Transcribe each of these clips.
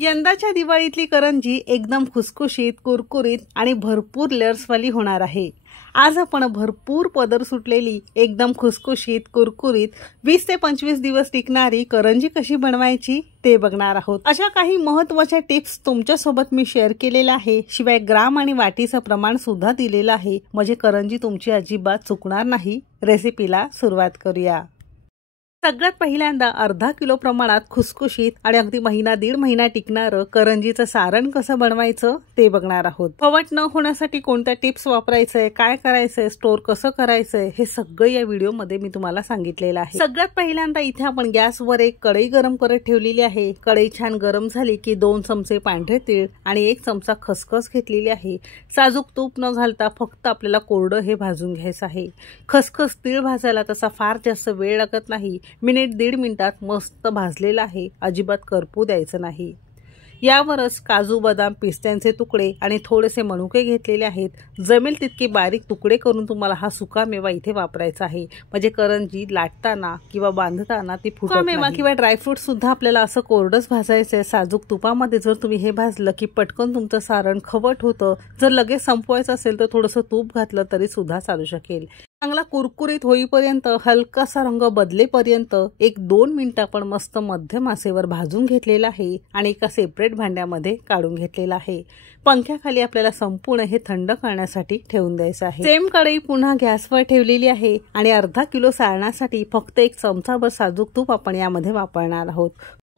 यंदाच्या दिवाळीतली करंजी एकदम खुसखुशीत, कुरकुरीत आणि भरपूर लेयर्सवाली होणार आहे। आज आपण भरपूर पदर सुटलेली एकदम खुसखुशीत, कुरकुरीत 20 ते 25 दिवस टिकणारी करंजी कशी बनवायची ते बघणार आहोत। अशा काही महत्त्वाच्या टिप्स तुमच्या सोबत मी शेअर केलेल्या आहे। शिवाय ग्राम आणि वाटीचं प्रमाण सुद्धा दिलेलं आहे, म्हणजे करंजी तुमची अजिबात चुकणार नाही। रेसिपीला सुरुवात करूया। सगळ्यात पहिल्यांदा अर्धा किलो प्रमाणात खुसखुशीत आणि अगदी महिना दीड महिना टिकणारं करंजीचं सारण कसं बनवायचं ते बघणार आहोत। फवट न होण्यासाठी कोणत्या टिप्स वापरायचंय, काय करायचंय, स्टोर कसं करायचंय हे सगळं या व्हिडिओमध्ये मी तुम्हाला सांगितलेलं आहे। सगळ्यात पहिल्यांदा इथे आपण गॅसवर एक कढई गरम करत ठेवलेली आहे। कढई छान गरम झाली की 2 चमचे पांढरे तीळ आणि 1 चमचा खसखस घेतलेली आहे। साजूक तूप न घालता फक्त आपल्याला कोरडं हे भाजून घ्यायचं आहे। खसखस तीळ भाजायला तसा फार जास्त वेळ लागत नाही। मिनिट दीड मिनिटात मस्त भाजलेला आहे, अजिबात करपू द्यायचं नाही। यावरच काजू, बदाम, पिस्त्यांचे तुकडे आणि थोडेसे मनुके घेतलेले आहेत। जमेल तितके बारीक तुकडे करून तुम्हाला हा सुका मेवा इथे वापरायचा आहे, म्हणजे करंजी लाटताना किंवा बांधताना ती फुटत नाही। मेवा किंवा ड्रायफ्रूट सुद्धा आपल्याला असं कोरडंच भाजायचं आहे। साजूक तुपामध्ये जर तुम्ही हे भाजलं की पटकन तुमचं सारण खवट होतं। जर लगेच संपवायचं असेल तर थोडंसं तूप घातलं तरी सुद्धा चालू शकेल। चांगला कुरकुरीत होईपर्यंत, हलकासा रंग बदलेपर्यंत 1-2 मिनिटं आपण मस्त मध्यम आचेवर भाजून घेतलेला आहे आणि एका सेपरेट भांड्यामध्ये काढून घेतलेला आहे। पंख्याखाली आपल्याला संपूर्ण हे थंड करण्यासाठी ठेवून द्यायचं आहे। सेम कढई पुन्हा गॅसवर ठेवलेली आहे आणि अर्धा किलो सारणासाठी फक्त 1 चमचाभर साजूक तूप आपण यामध्ये वापरणार आहोत।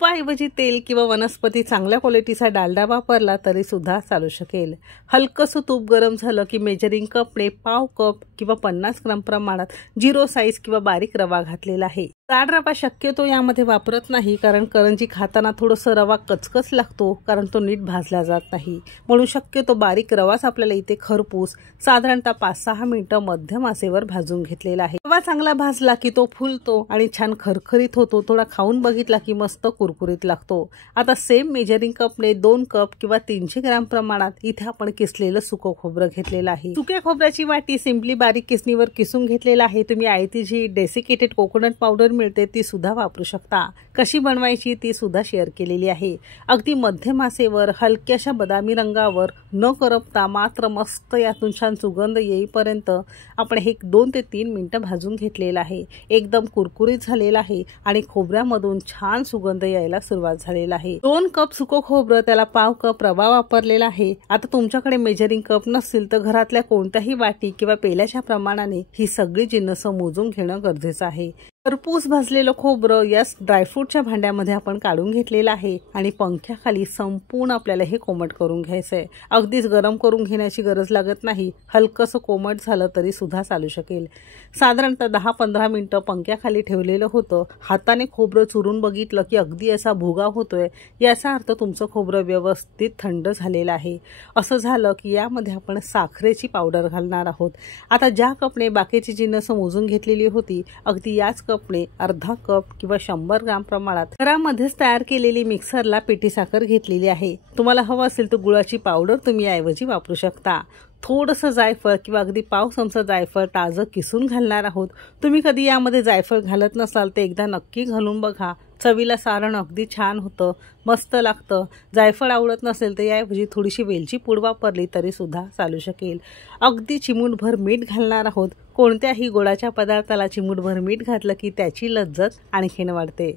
तुपाऐवजी तेल किंवा वनस्पती चांगल्या क्वालिटीचा डालडा वापरला तरी सुद्धा चालू शकेल। हलकसं तूप गरम झालं की मेजरिंग कपने पाव कप किंवा 50 ग्राम प्रमाणात जिरो साईज किंवा बारीक रवा घातलेला आहे। जाड रवा शक्यतो यामध्ये वापरत नाही, कारण करंजी खाताना थोडंसं रवा कचकच लागतो, कारण तो नीट भाजला जात नाही। म्हणून शक्यतो बारीक रवाच आपल्याला इथे खरपूस साधारणतः 5-6 मिनिटं मध्यम आचेवर भाजून घेतलेला आहे। रवा चांगला भाजला की तो फुलतो आणि छान खरखरीत होतो। थोडा खाऊन बघितला की मस्त कुरकुरीत लागतो। आता सेम मेजरिंग कपने 2 कप किंवा 300 ग्राम प्रमाणात इथे आपण किसलेलं सुकं खोबरं घेतलेलं आहे। सुक्या खोबऱ्याची वाटी सिंपली बारीक किसणीवर किसून घेतलेला आहे। तुम्ही आयती जी डेसिकेटेड कोकोनट पावडर मिळते ती सुद्धा वापरू शकता। कशी बनवायची ती सुद्धा शेअर केलेली आहे। अगदी मध्यम आचेवर हलक्याशा बदामी रंगावर न करपता मात्र मस्त यातून छान सुगंध येईपर्यंत आपण हे 2 ते 3 मिनिटं भाजून घेतलेलं आहे। एकदम कुरकुरीत झालेला आहे आणि खोबऱ्यामधून छान सुगंध यायला सुरुवात झालेला आहे। 2 कप सुकं खोबरं, त्याला पाव कप रवा वापरलेला आहे। आता तुमच्याकडे मेजरिंग कप नसतील तर घरातल्या कोणत्याही वाटी किंवा पेल्याच्या प्रमाणाने ही सगळी जिन्नस मोजून घेणं गरजेचं आहे। खरपूस भाजलेलं खोबरं या ड्रायफ्रूटच्या भांड्यामध्ये आपण काढून घेतलेलं आहे आणि पंख्याखाली संपूर्ण आपल्याला हे कोमट करून घ्यायचंय। अगदीच गरम करून घेण्याची गरज लागत नाही, हलकसं कोमट झालं तरी सुद्धा चालू शकेल। साधारणतः 10-15 मिनिटं पंख्याखाली ठेवलेलं होतं। हाताने खोबरं चुरून बघितलं की अगदी असा भुगा होतोय, याचा अर्थ तुमचं खोबरं व्यवस्थित थंड झालेलं आहे। असं झालं की यामध्ये आपण साखरेची पावडर घालणार आहोत। आता ज्या कपने बाकीची जिन्नस मोजून घेतलेली होती, अगदी याच कपने अर्धा कप किंवा 100 ग्राम प्रमाणात घरामध्येच तयार केलेली मिक्सरला पिठी साखर घेतलेली आहे। तुम्हाला हवं असेल तर गुळाची पावडर तुम्ही याऐवजी वापरू शकता। थोडंसं जायफळ किंवा अगदी पाव चमचा जायफळ ताजं किसून घालणार आहोत। तुम्ही कधी यामध्ये जायफळ घालत नसाल तर एकदा नक्की घालून बघा, चवीला सारण अगदी छान होतं, मस्त लागतं। जायफळ आवडत नसेल तर याऐवजी थोडीशी वेलची पूड वापरली तरी सुद्धा चालू शकेल। अगदी चिमूटभर मीठ घालणार आहोत। कोणत्याही गोडाच्या पदार्थाला चिमूटभर मीठ घातलं की त्याची लज्जत आणखीन वाढते।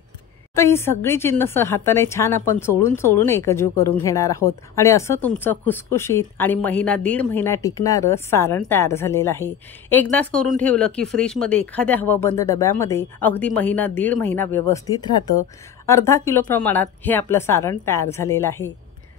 तर ही सगळी जिन्नस हाताने छान आपण चोळून एकजीव करून घेणार आहोत आणि असं तुमचं खुसखुशीत आणि महिना दीड महिना टिकणारं सारण तयार झालेलं आहे। एकदाच करून ठेवलं की फ्रीजमध्ये एखाद्या हवाबंद डब्यामध्ये अगदी महिना दीड महिना व्यवस्थित राहतं। अर्धा किलो प्रमाणात हे आपलं सारण तयार झालेलं आहे।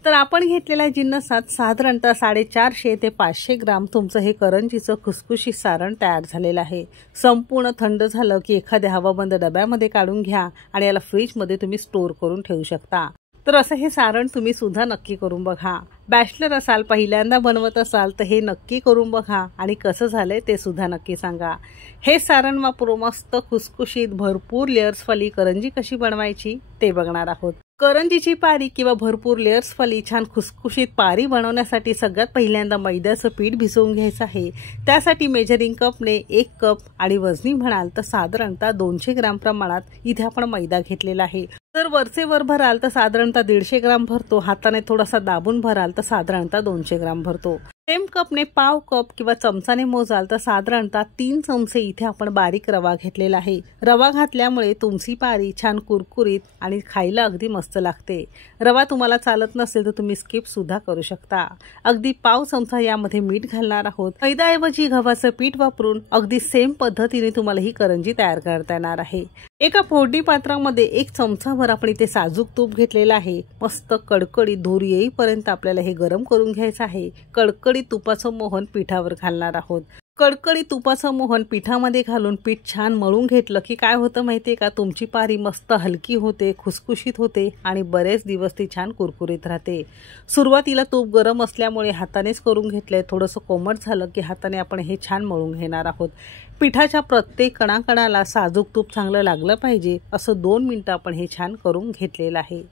तर आपण घेतलेल्या जिन्नसात साधारणतः 450 ते 500 ग्राम तुमचं हे करंजीचं खुसखुशीत सारण तयार झालेलं आहे। संपूर्ण थंड झालं की एखाद्या हवाबंद डब्यामध्ये काढून घ्या आणि याला फ्रीजमध्ये तुम्ही स्टोर करून ठेवू शकता। तर असं हे सारण तुम्ही सुद्धा नक्की करून बघा। बॅचलर असाल, पहिल्यांदा बनवत असाल तर हे नक्की करून बघा आणि कसं झालंय ते सुद्धा नक्की सांगा। हे सारण वापरून मस्त खुसखुशीत भरपूर लेयर्सवाली करंजी कशी बनवायची ते बघणार आहोत। करंजीची पारी किंवा भरपूर लेयर्सवाली छान खुसखुशीत पारी बनवण्यासाठी सगळ्यात पहिल्यांदा मैद्याचं पीठ भिजवून घ्यायचं आहे। त्यासाठी मेजरिंग कपने 1 कप आणि वजनी म्हणाल तर साधारणतः 200 ग्राम प्रमाणात इथे आपण मैदा घेतलेला आहे। जर वरचे वर भराल तर साधारणतः 150 ग्राम भरतो, हाताने थोडासा दाबून भराल तर साधारणतः 200 ग्राम भरतो। सेम कपने पाव कप किंवा चमचाने मोजाल तर साधारणतः 3 चमचे इथे आपण बारीक रवा घेतलेला आहे। रवा घातल्यामुळे तुमची पारी छान कुरकुरीत आणि खायला अगदी मस्त लागते। रवा तुम्हाला चालत नसेल तर तुम्ही स्किप सुद्धा करू शकता। अगदी पाव चमचा यामध्ये मीठ घालणार आहोत। मैद्याऐवजी गव्हाचं पीठ वापरून अगदी सेम पद्धतीने तुम्हाला ही करंजी तयार करता येणार आहे। एका फोडणी पात्रामध्ये 1 चमचाभर आपण इथे साजूक तूप घेतलेला आहे। मस्त कडकडीत धूर येईपर्यंत आपल्याला हे गरम करून घ्यायचं आहे। कडकडीत तुपाचं मोहन पिठावर घालणार आहोत। कडकडीत तुपाचं मोहन पिठामध्ये घालून पीठ छान मळून घेतलं की काय होतं माहितीये का, तुमची पारी मस्त हलकी होते, खुसखुशीत होते आणि बरेच दिवस ती छान कुरकुरीत राहते। सुरुवातीला तूप गरम असल्यामुळे हातानेच करून घेतलंय। थोडंसं कोमट झालं की हाताने आपण हे छान मळून घेणार आहोत। पिठाच्या प्रत्येक कणाकणाला साजूक तूप चांगलं लागलं पाहिजे असं 2 मिनिटं आपण हे छान करून घेतलेलं आहे।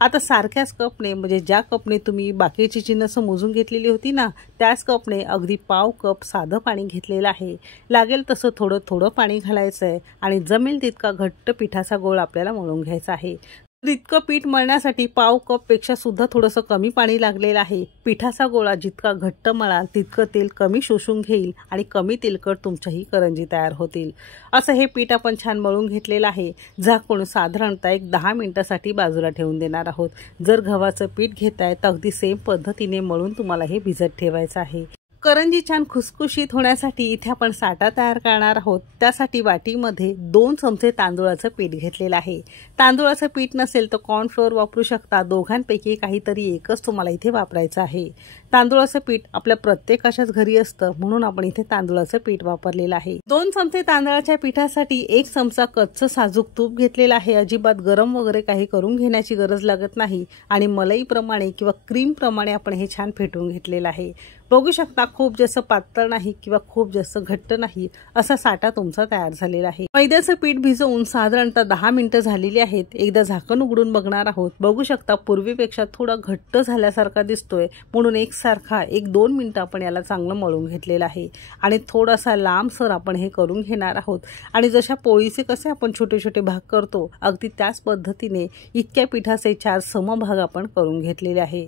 आता सारख्याच कपने म्हणजे ज्या कपने तुम्ही बाकीची चिन्ह मोजून घेतलेली होती ना, त्याच कपने अगदी पाव कप साधं पाणी घेतलेलं आहे। लागेल तसं थोडं थोडं पाणी घालायचं आहे आणि जमेल तितका घट्ट पिठाचा गोळ आपल्याला मळून घ्यायचा आहे। इतकं पीठ मळण्यासाठी पाव कप पेक्षा सुद्धा थोडंसं कमी पाणी लागलेलं आहे। पिठाचा गोळा जितका घट्ट मळाल तितकं तेल कमी शोषून घेईल आणि कमी तेलकट तुमच्याही करंजी तयार होतील। असं हे पीठ आपण छान मळून घेतलेलं आहे। झाकून साधारणतः 10 मिनिटांसाठी बाजूला ठेवून देणार आहोत। जर गव्हाचं पीठ घेताय तर अगदी सेम पद्धतीने मळून तुम्हाला हे भिजत ठेवायचं आहे। करंजी छान खुसखुशीत होण्यासाठी इथे आपण साठा तयार करणार आहोत। त्यासाठी वाटीमध्ये 2 चमचे तांदूळाचं पीठ घेतलेलं आहे। तांदूळाचं पीठ नसेल तर कॉर्नफ्लोअर वापरू शकता। दोघांपैकी काहीतरी एकच तुम्हाला इथे वापरायचं आहे। तांदूळाचं पीठ आपल्या प्रत्येकाच्याच घरी असतं म्हणून आपण इथे तांदूळाचं पीठ वापरलेलं आहे। 2 चमचे तांदळाच्या पिठासाठी 1 चमचा कच्चं साजूक तूप घेतलेलं आहे। अजिबात गरम वगैरे काही करून घेण्याची गरज लागत नाही आणि मलईप्रमाणे किंवा क्रीम प्रमाणे आपण हे छान फेटून घेतलेलं आहे। बघू शकता खूप जास्त पातळ नाही किंवा खूप जास्त घट्ट नाही असा साठा तुमचा तयार झालेला आहे। मैद्याचं पीठ भिजवून साधारणतः 10 मिनिटं झालेली आहेत। एकदा झाकण उघडून बघणार आहोत। बघू शकता पूर्वीपेक्षा थोडा घट्ट झाल्यासारखा दिसतोय म्हणून एकसारखा 1-2 मिनिटं आपण याला चांगलं मळून घेतलेलं आहे आणि थोडासा लांबसर आपण हे करून घेणार आहोत। आणि जशा पोळीचे कसे आपण छोटे छोटे भाग करतो अगदी त्याच पद्धतीने इतक्या पिठाचे 4 समभाग आपण करून घेतलेले आहे।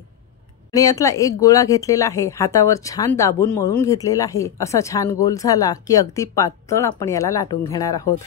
आणि यातला एक गोळा घेतलेला आहे, हातावर छान दाबून मळून घेतलेला आहे। असा छान गोल झाला की अगदी पातळ आपण याला लाटून घेणार आहोत।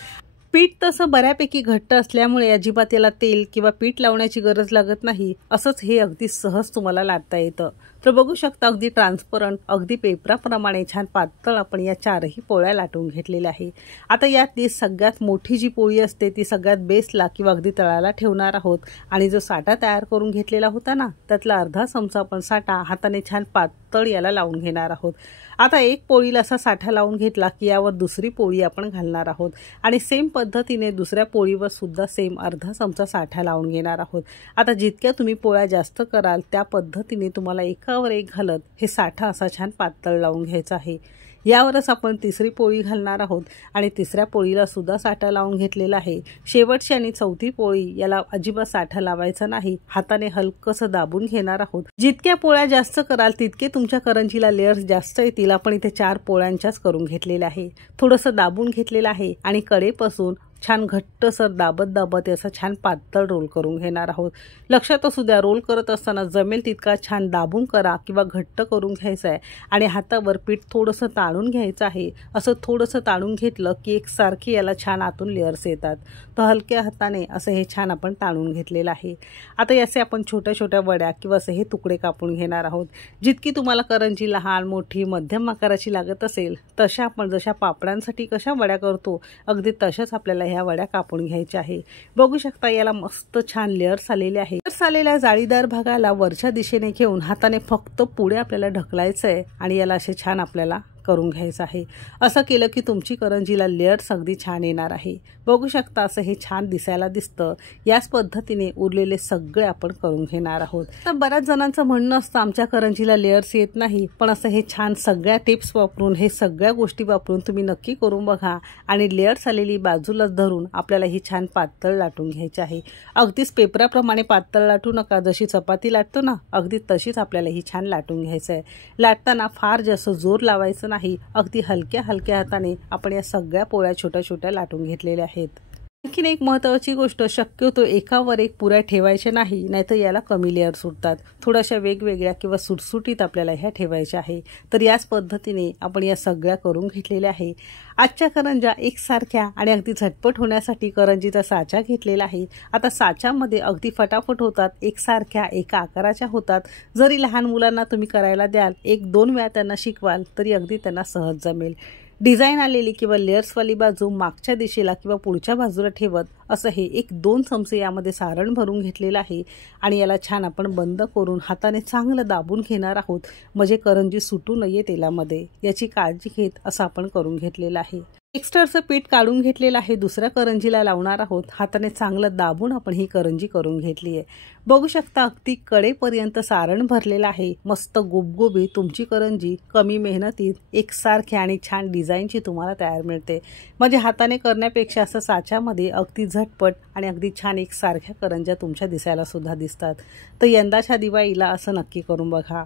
पीठ तसं बऱ्यापैकी घट्ट असल्यामुळे अजिबात याला तेल किंवा पीठ लावण्याची गरज लागत नाही। असंच हे अगदी सहज तुम्हाला लाटता येतं। तर बघू शकता अगदी ट्रान्सपरंट अगदी पेपराप्रमाणे छान पातळ आपण या 4ही पोळ्या लाटून घेतलेल्या आहे। आता यातली सगळ्यात मोठी जी पोळी असते ती सगळ्यात बेसला किंवा अगदी तळाला ठेवणार आहोत आणि जो साठा तयार करून घेतलेला होता ना त्यातला अर्धा चमचा आपण साठा हाताने छान पातळ याला लावून घेणार आहोत। आता एक पोळीला असा साठा लावून घेतला की यावर दुसरी पोळी आपण घालणार आहोत आणि सेम पद्धतीने दुसऱ्या पोळीवर सुद्धा सेम अर्धा चमचा साठा लावून घेणार आहोत। आता जितक्या तुम्ही पोळ्या जास्त कराल त्या पद्धतीने तुम्हाला एकावर एक घालत हे साठा असा छान पातळ लावून घ्यायचा आहे। यावरच आपण तिसरी पोळी घालणार आहोत आणि तिसऱ्या पोळीला सुद्धा साठा लावून घेतलेला आहे। शेवटची आणि चौथी पोळी याला अजिबात साठा लावायचा नाही, हाताने हलकसं दाबून घेणार आहोत। जितक्या पोळ्या जास्त कराल तितके तुमच्या करंजीला लेयर्स जास्त येतील। आपण इथे 4 पोळ्यांच्याच करून घेतलेल्या आहे। थोडंसं दाबून घेतलेलं आहे आणि कडेपासून छान घट्टसर दाबत याचा छान पातळ रोल करून घेणार आहोत। लक्षात असू द्या रोल करत असताना जमेल तितका छान दाबून करा किंवा घट्ट करून घ्यायचं आहे आणि हातावर पीठ थोडंसं ताणून घ्यायचं आहे। असं थोडंसं ताणून घेतलं की एकसारखी याला छान आतून लेयर्स येतात। तर हलक्या हाताने असं हे छान आपण ताणून घेतलेलं आहे। आता याचे आपण छोट्या छोट्या वड्या किंवा असे हे तुकडे कापून घेणार आहोत। जितकी तुम्हाला करंजी लहान मोठी मध्यम आकाराची लागत असेल तशा आपण जशा पापडांसाठी कशा वड्या करतो अगदी तशाच आपल्याला ह्या वड्या कापून घ्यायच्या आहे। बघू शकता याला मस्त छान लेयर्स आलेले आहे। लेयर्स आलेल्या जाळीदार भागाला वरच्या दिशेने घेऊन हाताने फक्त पुढे आपल्याला ढकलायचं आहे आणि याला असे छान आपल्याला करून घ्यायचं आहे। असं केलं की तुमची करंजीला लेयर्स अगदी छान येणार आहे। बघू शकता असं हे छान दिसायला दिसतं। याच पद्धतीने उरलेले सगळे आपण करून घेणार आहोत। तर बऱ्याच जणांचं म्हणणं असतं आमच्या करंजीला लेयर्स येत नाही, पण असं हे छान सगळ्या टिप्स वापरून हे सगळ्या गोष्टी वापरून तुम्ही नक्की करून बघा आणि लेयर्स आलेली बाजूला धरून आपल्याला ही छान पातळ लाटून घ्यायची आहे। अगदीच पेपराप्रमाणे पातळ लाटू नका, जशी चपाती लाटतो ना अगदी तशीच आपल्याला ही छान लाटून घ्यायचं आहे। लाटताना फार जास्त जोर लावायचं नाही, अगदी हलक्या हलक्या हाताने आपण या सगळ्या पोळ्या छोट्या छोट्या लाटून घेतलेल्या आहेत। आणखीन एक महत्त्वाची गोष्ट, शक्यतो एकावर एक पुऱ्या ठेवायच्या नाही, नाहीतर याला कमी लेअर सुटतात। थोड्याशा वेगवेगळ्या किंवा सुटसुटीत आपल्याला ह्या ठेवायच्या आहे। तर याच पद्धतीने आपण या सगळ्या करून घेतलेल्या आहे। आजच्या करंज्या एकसारख्या आणि अगदी झटपट होण्यासाठी करंजीचा साचा घेतलेला आहे। आता साच्यामध्ये अगदी फटाफट होतात, एकसारख्या एका आकाराच्या होतात। जरी लहान मुलांना तुम्ही करायला द्याल, 1-2 वेळा त्यांना शिकवाल तरी अगदी त्यांना सहज जमेल। डिझाईन आलेली किंवा लेयर्सवाली बाजू मागच्या दिशेला किंवा पुढच्या बाजूला ठेवत असं हे 1-2 चमचे यामध्ये सारण भरून घेतलेलं आहे आणि याला छान आपण बंद करून हाताने चांगलं दाबून घेणार आहोत, म्हणजे करंजी सुटू नये तेलामध्ये, याची काळजी घेत असं आपण करून घेतलेलं आहे। मिक्सरचं पीठ काढून घेतलेलं आहे, दुसऱ्या करंजीला लावणार आहोत। हाताने चांगलं दाबून आपण ही करंजी करून घेतली आहे। बघू शकता अगदी कडेपर्यंत सारण भरलेलं आहे। मस्त गुबगुबीत तुमची करंजी कमी मेहनतीत एकसारख्या आणि छान डिझाईनची तुम्हाला तयार मिळते। म्हणजे हाताने करण्यापेक्षा असं साच्यामध्ये अगदी झटपट आणि अगदी छान एकसारख्या करंज्या तुमच्या दिसायला सुद्धा दिसतात। तर यंदाच्या दिवाळीला असं नक्की करून बघा।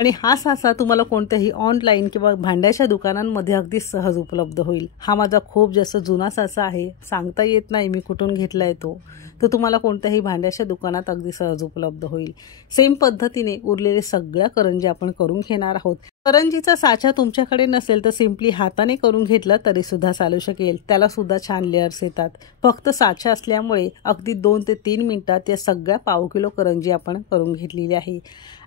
आणि हा साचा तुम्हाला कोणत्याही ऑनलाईन किंवा भांड्याच्या दुकानांमध्ये अगदी सहज उपलब्ध होईल। हा माझा खूप जास्त जुना साचा आहे, सांगता येत नाही मी कुठून घेतलाय तो, तर तुम्हाला कोणत्याही भांड्याच्या दुकानात अगदी सहज उपलब्ध होईल। सेम पद्धतीने उरलेले सगळ्या करंज्या आपण करून घेणार आहोत। करंजीचा साचा तुमच्याकडे नसेल तर सिंपली हाताने करून घेतला तरी सुद्धा चालू शकेल, त्याला सुद्धा छान लेयर्स येतात। फक्त साचा असल्यामुळे अगदी 2 ते 3 मिनिटात या सगळ्या पाव किलो करंजी आपण करून घेतलेली आहे।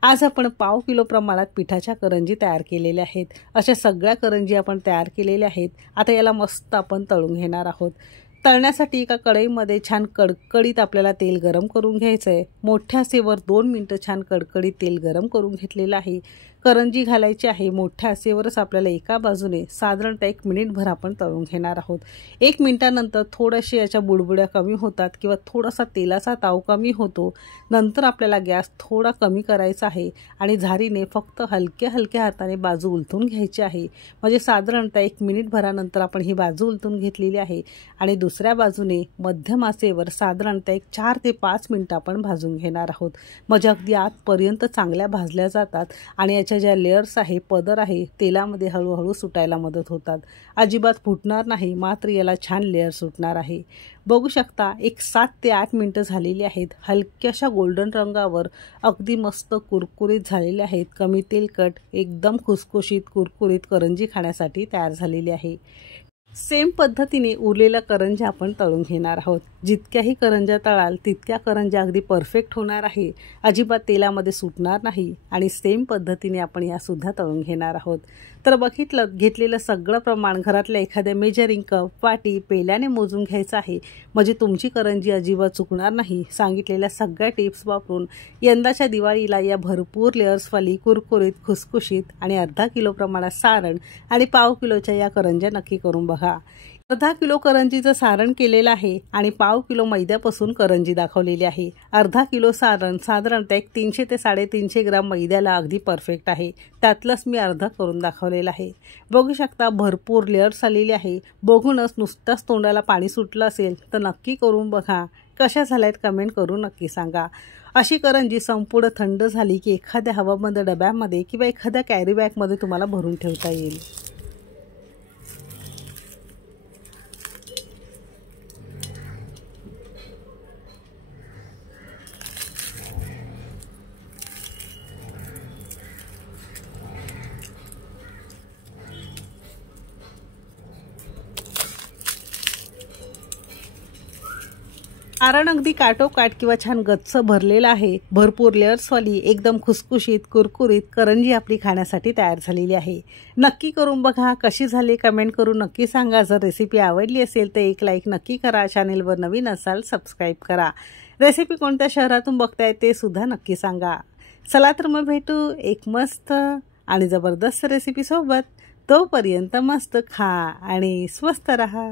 आज आपण पाव किलो प्रमाणात पिठाच्या करंजी तयार केलेल्या आहेत। अशा सगळ्या करंजी आपण तयार केलेल्या आहेत। आता याला मस्त आपण तळून घेणार आहोत। तळण्यासाठी एका कढईमध्ये छान कडकडीत आपल्याला तेल गरम करून घ्यायचं आहे। मोठ्या आचेवर 2 मिनिटं छान कडकडीत तेल गरम करून घेतलेलं आहे। करंजी घालायची आहे, मोठ्या आचेवरच आपल्याला एका बाजूने साधारणतः 1 मिनिटभर आपण तळून घेणार आहोत। 1 मिनिटानंतर थोड्याशा याच्या बुडबुड्या कमी होतात किंवा थोडासा तेलाचा ताव कमी होतो। नंतर आपल्याला गॅस थोडा कमी करायचा आहे आणि झारीने फक्त हलक्या हलक्या हाताने बाजू उलटून घ्यायची आहे। म्हणजे साधारणतः 1 मिनिटभरानंतर आपण ही बाजू उलटून घेतलेली आहे आणि दुसऱ्या बाजूने मध्यम आचेवर साधारणतः 4 ते 5 मिनिटं आपण भाजून घेणार आहोत। म्हणजे अगदी आतपर्यंत चांगल्या भाजल्या जातात आणि ज्या लेयर्स आहे, पदर आहे, तेलामध्ये हळूहळू सुटायला मदत होतात। अजिबात फुटणार नाही, मात्र याला छान लेयर सुटणार आहे। बघू शकता 7 ते 8 मिनिटं झालेली आहेत। हलक्याशा गोल्डन रंगावर अगदी मस्त कुरकुरीत झालेले आहेत। कमी तेलकट, एकदम खुसखुशीत कुरकुरीत करंजी खाण्यासाठी तयार झालेली आहे। सेम पद्धतीने उरलेल्या करंज्या आपण तळून घेणार आहोत। जितक्याही करंज्या तळाल तितक्या करंज्या अगदी परफेक्ट होणार आहे, अजिबात तेलामध्ये सुटणार नाही आणि सेम पद्धतीने आपण या सुद्धा तळून घेणार आहोत। तर बघितलं, घेतलेलं सगळं प्रमाण घरातल्या एखाद्या मेजरिंग कप, वाटी, पेल्याने मोजून घ्यायचं आहे, म्हणजे तुमची करंजी अजिबात चुकणार नाही। सांगितलेल्या सगळ्या टिप्स वापरून यंदाच्या दिवाळीला या भरपूर लेयर्सवाली कुरकुरीत, खुसखुशीत आणि अर्धा किलो प्रमाणात सारण आणि पाव किलोच्या या करंज्या नक्की करून बघा। अर्धा किलो करंजीचं सारण केलेलं आहे आणि पाव किलो मैद्यापासून करंजी दाखवलेली आहे। अर्धा किलो सारण साधारणतः 300 ते 350 ग्राम मैद्याला अगदी परफेक्ट आहे। त्यातलंच मी अर्धा करून दाखवलेलं आहे। बघू शकता भरपूर लेयर्स आलेली आहे। बघूनच नुसताच तोंडाला पाणी सुटलं असेल तर नक्की करून बघा। कशा झाल्यात कमेंट करून नक्की सांगा। अशी करंजी संपूर्ण थंड झाली की एखाद्या हवाबंद डब्यामध्ये किंवा एखाद्या कॅरी बॅगमध्ये तुम्हाला भरून ठेवता येईल। सारण अगदी काटोकाट किंवा छान गच्च भरलेलं आहे। भरपूर लेयर्सवाली एकदम खुसखुशीत कुरकुरीत करंजी आपली खाण्यासाठी तयार झालेली आहे। नक्की करून बघा, कशी झाली कमेंट करून नक्की सांगा। जर रेसिपी आवडली असेल तर एक लाईक नक्की करा। चॅनेलवर नवीन असाल सबस्क्राईब करा। रेसिपी कोणत्या शहरातून बघताय ते सुद्धा नक्की सांगा। चला तर मग भेटू एक मस्त आणि जबरदस्त रेसिपी सोबत। तोपर्यंत मस्त खा आणि स्वस्त रहा.